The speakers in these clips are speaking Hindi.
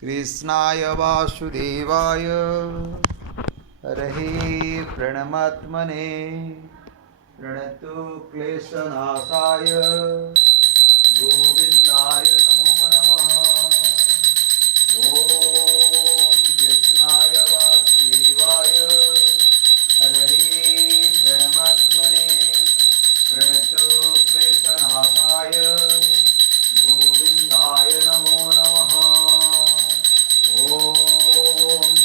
कृष्णाय वासुदेवाय हरये प्रणमात्मने प्रणतो क्लेशनाशाय गोविन्दाय नमो नमः। ॐ कृष्णाय वासुदेवाय हरये प्रणमात्मने प्रणतो क्लेशनाशाय गोविन्दाय नमो नमः। ॐ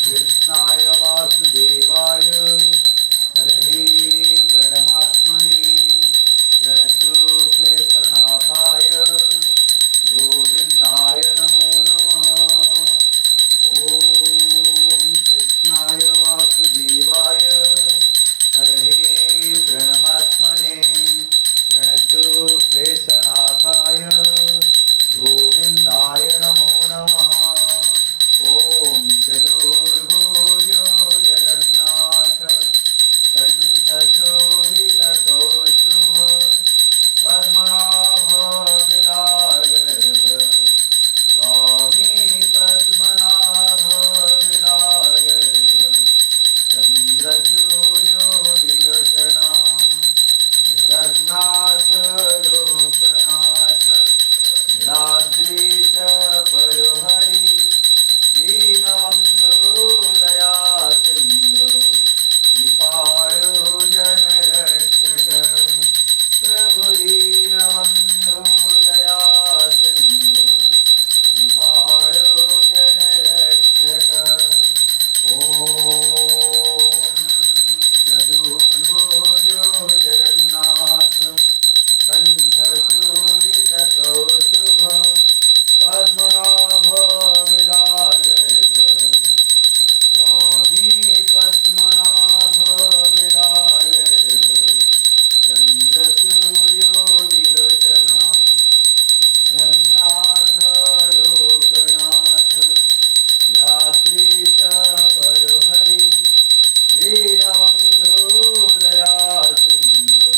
कृष्णाय वासुदेवाय हरये प्रणमात्मने प्रणतो क्लेशनाशाय गोविन्दाय नमो नमः। ॐ कृष्णाय वासुदेवाय हरये प्रणमात्मने प्रणतो क्लेशनाशाय गोविन्दाय नमो नमः। ॐ चतुर्भुज जगन्नाथ कंठचूडितकौस्तुभ पद्मनाभ विराजः स्वामी पद्मनाभ विराजः चन्द्रसूर्यो विलोचना जगन्नाथ लोकनाथ नीलाद्रीश परोहरि दीनबन्धो दया सिन्धु कृपाळु जनरक्षक प्रभु दीनबन्धो दया सिन्धु कृपाळु जनरक्षक। ॐ चतुर्भुज जगन्नाथ कंठचूडितकौस्तुभ पद्मनाभ विराजः स्वामी पद्मनाभ विराजः चन्द्रसूर्यो विलोचना जगन्नाथ लोकनाथ यात्रीश परोहरि दीनबन्धो दया सिन्धु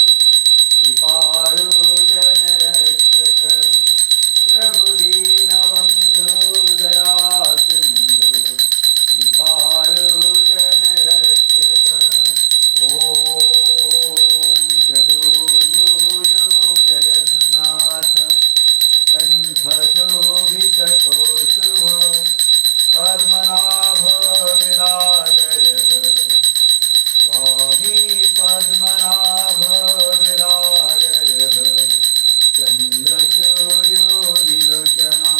कृपाळु जनरक्षक प्रभु दीनबन्धो दया सिन्धु कृपाळु जनरक्षक। ॐ चतुर्भुज जगन्नाथ कंठशोभितकौस्तुभ पद्मनाभ विराजः स्वामी पद्मनाभ विराजः चन्द्रसूर्यो विलोचना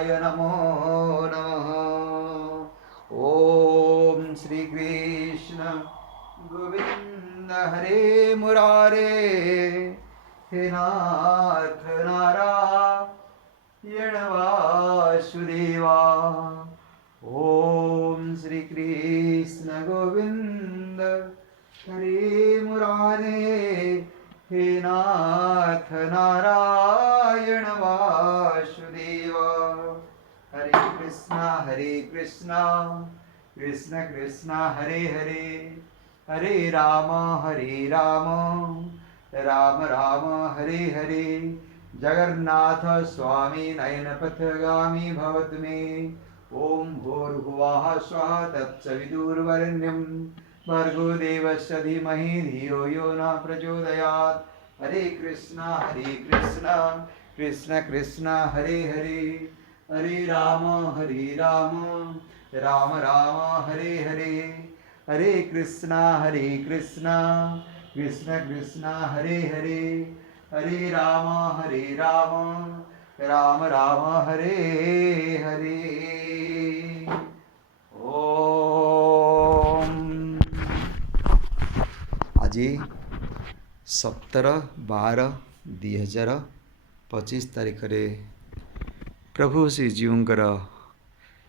नारायणाय नमो नमः। ओम श्री कृष्ण गोविंद हरे मुरारे, हे नाथ नारायण वासुदेवा। ओम श्री कृष्ण गोविंद हरे मुरारे, हे नाथ नारायण वासुदेवा। हरे कृष्णा कृष्ण कृष्ण हरे हरे, हरे राम राम राम हरे हरे। जगन्नाथ स्वामी नयनपथगामी भवतु मे। ओम भूर्भुवः स्वः तत्सवितुर्वरेण्यं भर्गो देवस्य धीमहि धियो यो न प्रचोदयात्। हरे कृष्णा कृष्ण कृष्ण हरे हरे, हरे राम राम राम हरे हरे। हरे कृष्णा कृष्ण कृष्ण हरे हरे, हरे राम राम राम हरे हरे। ओम आज 17/12/2025 तारीख रे प्रभु श्री जीवंकर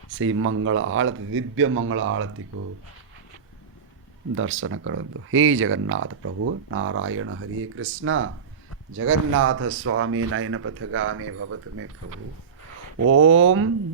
से मंगल आरती, दिव्य मंगल आरती को दर्शन करंतु। हे जगन्नाथ प्रभु नारायण हरे कृष्ण, जगन्नाथ स्वामी नयन पथगामी भवतु मे प्रभु। ओम